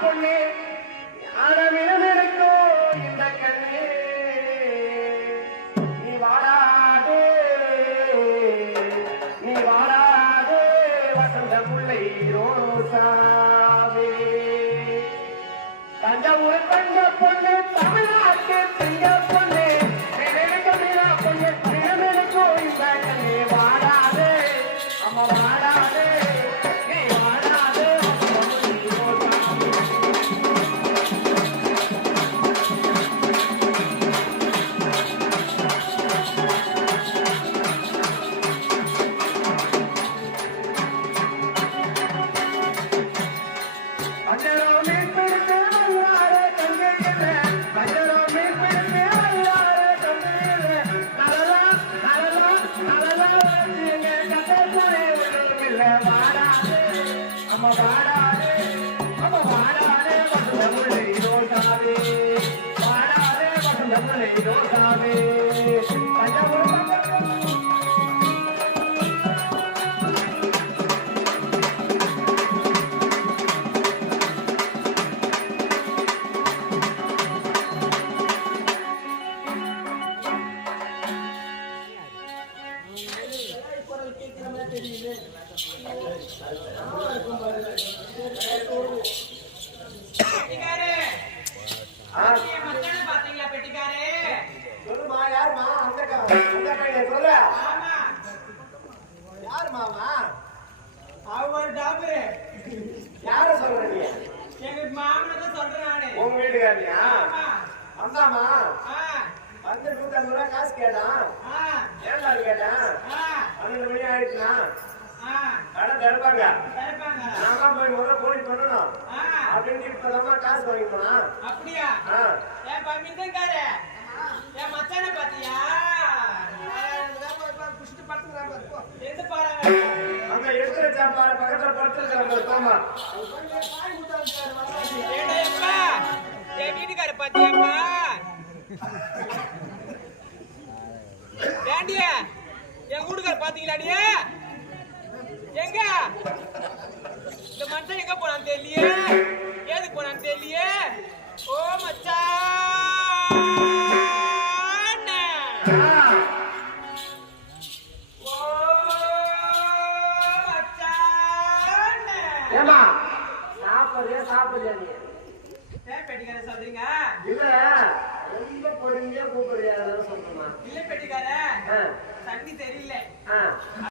பொண்ணு ஆனவிடமெடுக்கோ இந்த கண்ணே நீ வாடாதே வசந்த முல்லை ரோசாவே தஞ்சாவூர் தங்க பொண்ணு தமிழ்நாட்டு தங்க பொண்ணு பொண்ணு தினமெடுக்கோ இந்த கண்ணே வாடாதே அம்மா வாடாதே காசு கேட்டான் ஏன்டா கேட்டான் 12 மணி ஆயிடுச்சுனா கடை திறப்பாங்க நான் போய் முதல்ல போலி பண்ணணும் அப்படின்னு இப்பதான் காசு வாங்கி போனா அப்படியா ஏன் பமிந்தங்காரு ஏன் மச்சான பாத்தியா குஷ்டி படுத்துறாங்க எந்த பாறாங்க அங்க எடுத்து வச்சா பாரு பக்கத்துல படுத்துறாங்க போமா ஏடேப்பா ஏன் வீட்டுக்கார பாத்தியாப்பா ஏண்டியா என் வீட்டுக்கார பாத்தீங்களாடியா எங்க இந்த மனுஷன் எங்க போனான்னு தெரியலையே ஏதுக்கு போனான்னு தெரியலையே ஓ மச்சான் ஓ மச்சான் ஏமா சாப்பிடுறியா நீ ஏன் பெட்டிக்கார சொல்றீங்க இல்ல ரொம்ப பொறுமையா கூப்பிடுறியா சொல்றேன் இல்ல பெட்டிக்கார தண்ணி தெரியல